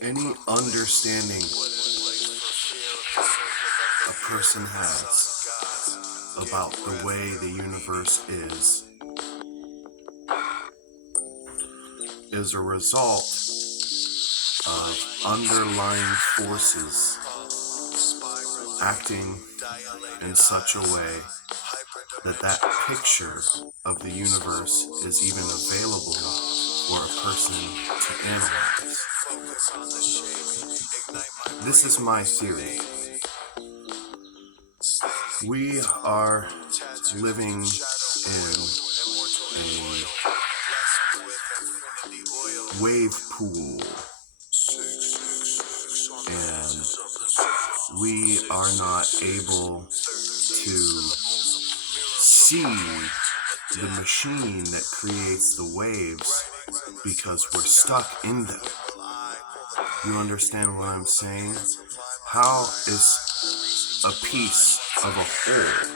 Any understanding a person has about the way the universe is a result of underlying forces acting in such a way that that picture of the universe is even available for a person to analyze. This is my theory. We are living in a wave pool, and we are not able to see the machine that creates the waves because we're stuck in them. You understand what I'm saying? How is a piece of a whole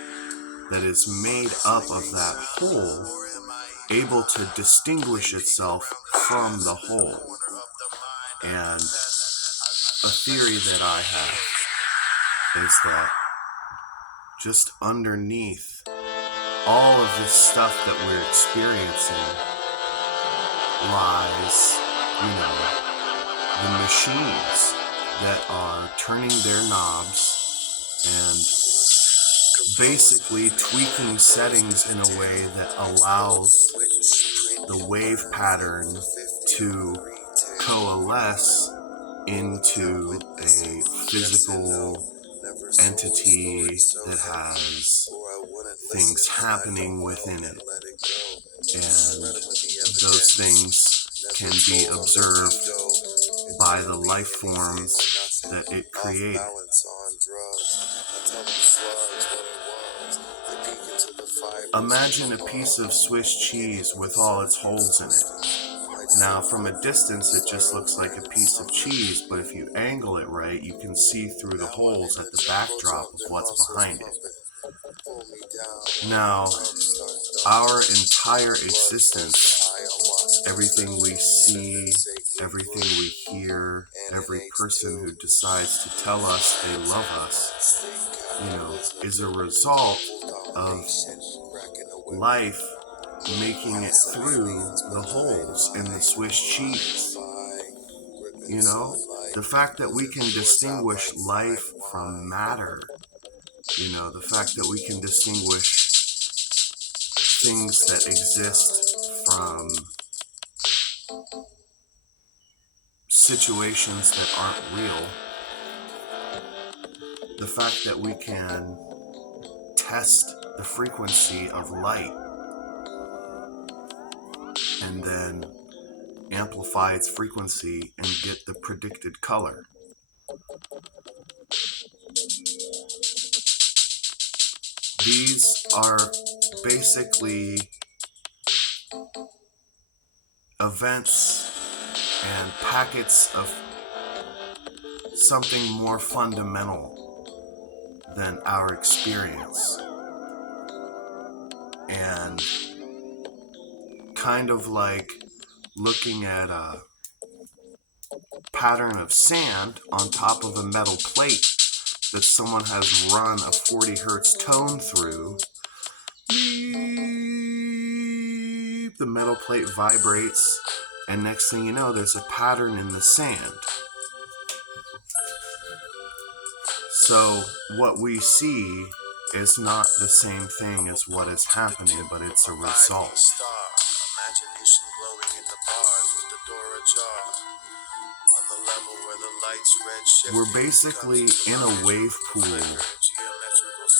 that is made up of that whole able to distinguish itself from the whole? And a theory that I have is that just underneath all of this stuff that we're experiencing lies, the machines that are turning their knobs and basically tweaking settings in a way that allows the wave pattern to coalesce into a physical entity that has things happening within it. And those things can be observed by the life forms that it created. Imagine a piece of Swiss cheese with all its holes in it. Now, from a distance, it just looks like a piece of cheese, but if you angle it right, you can see through the holes at the backdrop of what's behind it. Now, our entire existence, everything we see, everything we hear, every person who decides to tell us they love us, is a result of life making it through the holes in the Swiss cheese. The fact that we can distinguish life from matter, the fact that we can distinguish things that exist from situations that aren't real, the fact that we can test the frequency of light and then amplify its frequency and get the predicted color. These are basically events and packets of something more fundamental than our experience. And kind of like looking at a pattern of sand on top of a metal plate that someone has run a 40 hertz tone through. The metal plate vibrates, and next thing you know, there's a pattern in the sand. So what we see is not the same thing as what is happening, but it's a result. We're basically in a wave pool,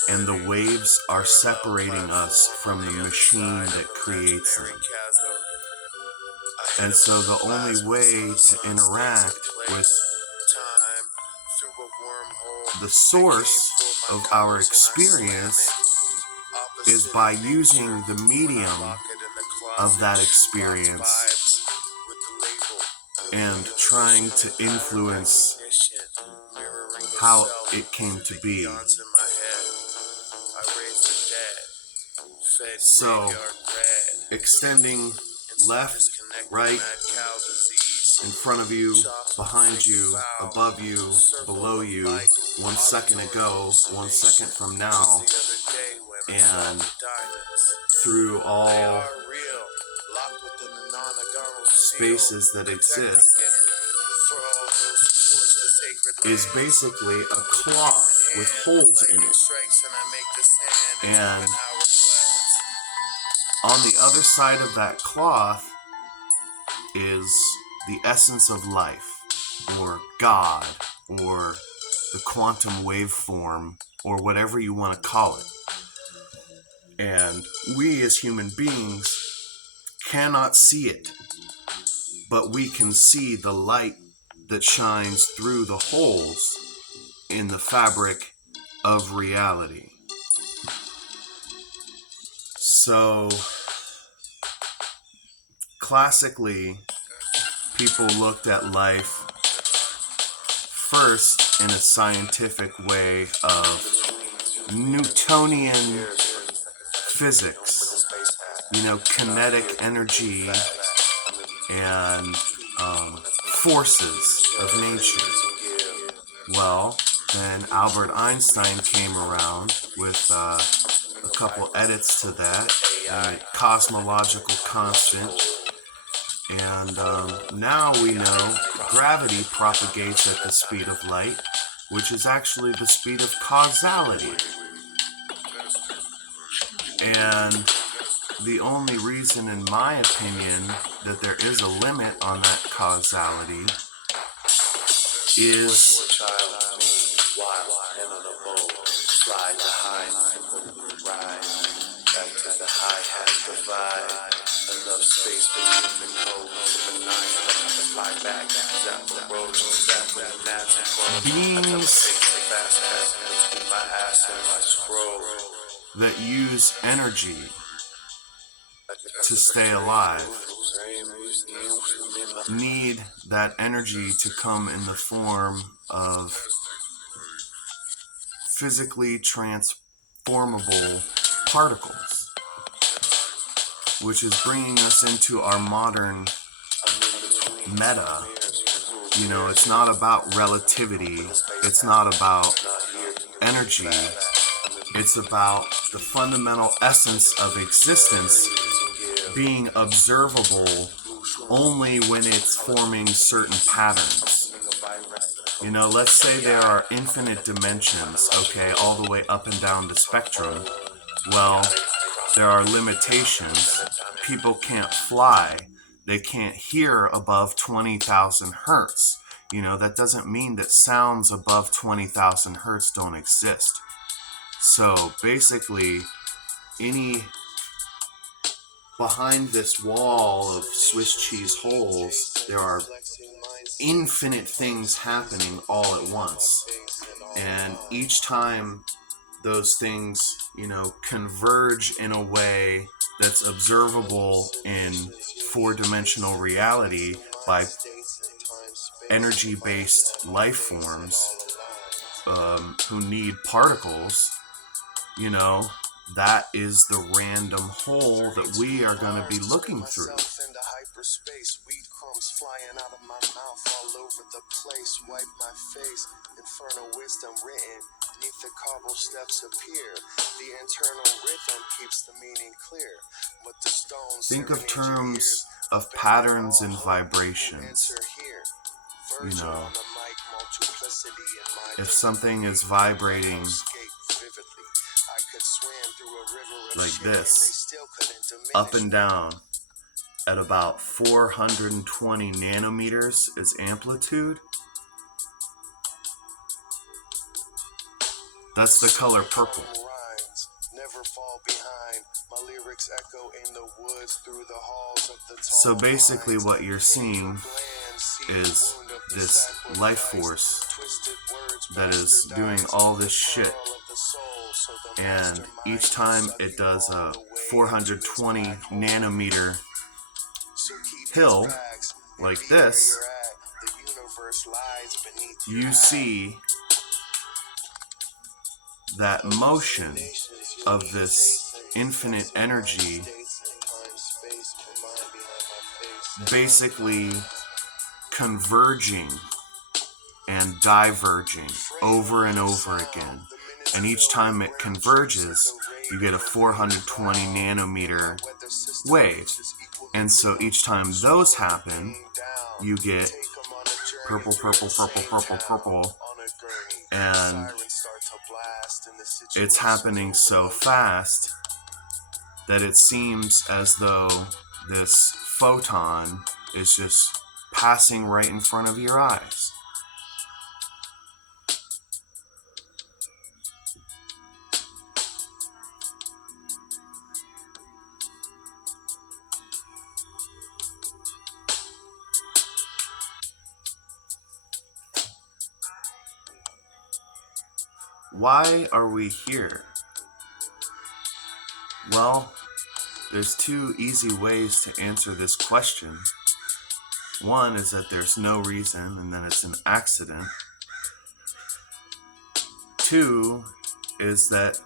and the waves are separating us from the machine that creates them. And so the only way to interact with the source of our experience is by using the medium of that experience and trying to influence how it came to be. So, extending left, right, in front of you, behind you, above you, below you, 1 second ago, 1 second from now, and through all spaces that exist, is basically a cloth with holes in it. And on the other side of that cloth is the essence of life, or God, or the quantum waveform, or whatever you want to call it. And we as human beings cannot see it, but we can see the light that shines through the holes in the fabric of reality. So, classically, people looked at life first in a scientific way of Newtonian physics, kinetic energy and forces of nature. Well, then Albert Einstein came around with a couple edits to that, cosmological constant, and now we know gravity propagates at the speed of light, which is actually the speed of causality. And the only reason, in my opinion, that there is a limit on that causality is beings that use energy to stay alive need that energy to come in the form of physically transformable particles, which is bringing us into our modern meta. It's not about relativity, it's not about energy, it's about the fundamental essence of existence being observable only when it's forming certain patterns. Let's say there are infinite dimensions, all the way up and down the spectrum. Well, there are limitations. People can't fly. They can't hear above 20,000 hertz. That doesn't mean that sounds above 20,000 hertz don't exist. So basically, behind this wall of Swiss cheese holes, there are infinite things happening all at once. And each time those things, converge in a way that's observable in four-dimensional reality by energy-based life forms who need particles, that is the random hole that we are going to be looking through. Weed crumbs flying out of my mouth all over the place. Wipe my face, infernal wisdom written neath the cobble steps appear. The internal rhythm keeps the meaning clear. But the stones think of terms of patterns and vibrations. If something is vibrating like this, up and down, at about 420 nanometers is amplitude, that's the color purple. So basically what you're seeing is this life force that is doing all this shit, and each time it does a 420 nanometer hill like this, you see that motion of this infinite energy basically converging and diverging over and over again. And each time it converges, you get a 420 nanometer wave. And so each time those happen, you get purple, purple, purple, purple, purple. And it's happening so fast that it seems as though this photon is just passing right in front of your eyes. Why are we here? Well, there's two easy ways to answer this question. One is that there's no reason and then it's an accident. Two is that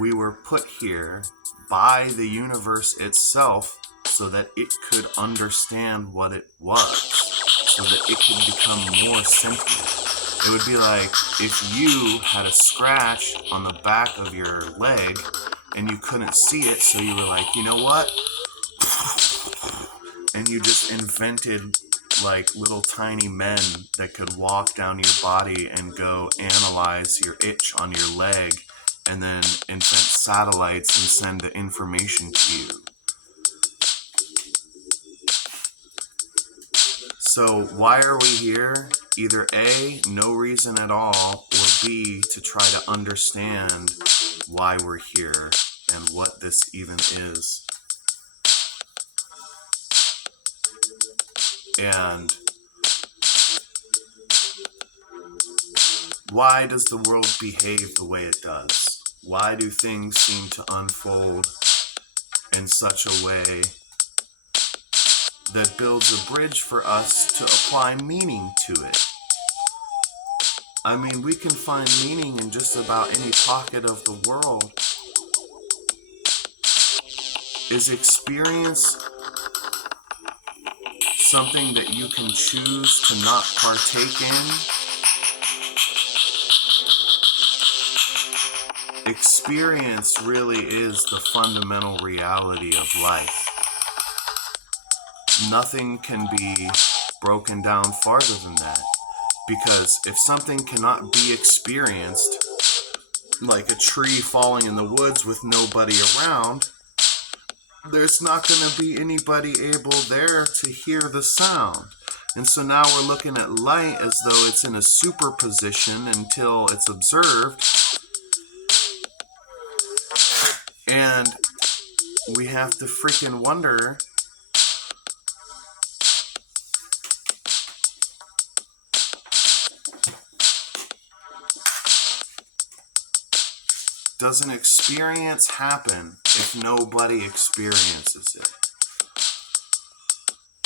we were put here by the universe itself so that it could understand what it was, so that it could become more sentient. It would be like if you had a scratch on the back of your leg and you couldn't see it, so you were like, you know what? And you just invented like little tiny men that could walk down your body and go analyze your itch on your leg and then invent satellites and send the information to you. So why are we here? Either A, no reason at all, or B, to try to understand why we're here and what this even is. And why does the world behave the way it does? Why do things seem to unfold in such a way that builds a bridge for us to apply meaning to it? I mean, we can find meaning in just about any pocket of the world. Is experience something that you can choose to not partake in? Experience really is the fundamental reality of life. Nothing can be broken down farther than that. Because if something cannot be experienced, like a tree falling in the woods with nobody around, there's not going to be anybody able there to hear the sound. And so now we're looking at light as though it's in a superposition until it's observed. And we have to freaking wonder, does an experience happen if nobody experiences it?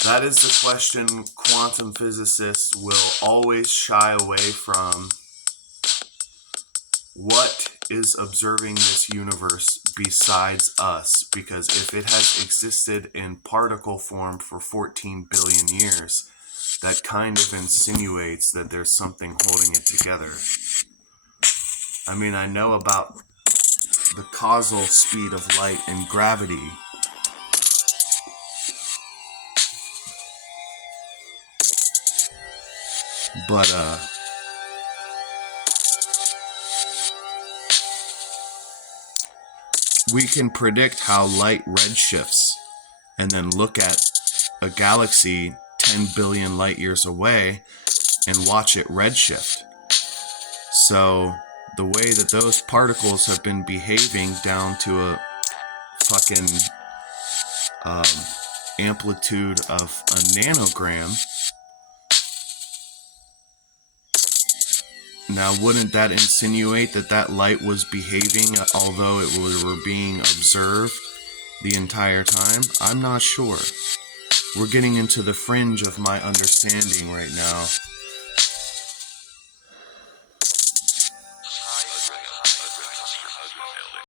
That is the question quantum physicists will always shy away from. What is observing this universe besides us? Because if it has existed in particle form for 14 billion years, that kind of insinuates that there's something holding it together. I mean, I know about the causal speed of light and gravity. But, we can predict how light redshifts and then look at a galaxy 10 billion light years away and watch it redshift. So the way that those particles have been behaving down to a fucking amplitude of a nanogram, now wouldn't that insinuate that that light was behaving although it were being observed the entire time? I'm not sure. We're getting into the fringe of my understanding right now.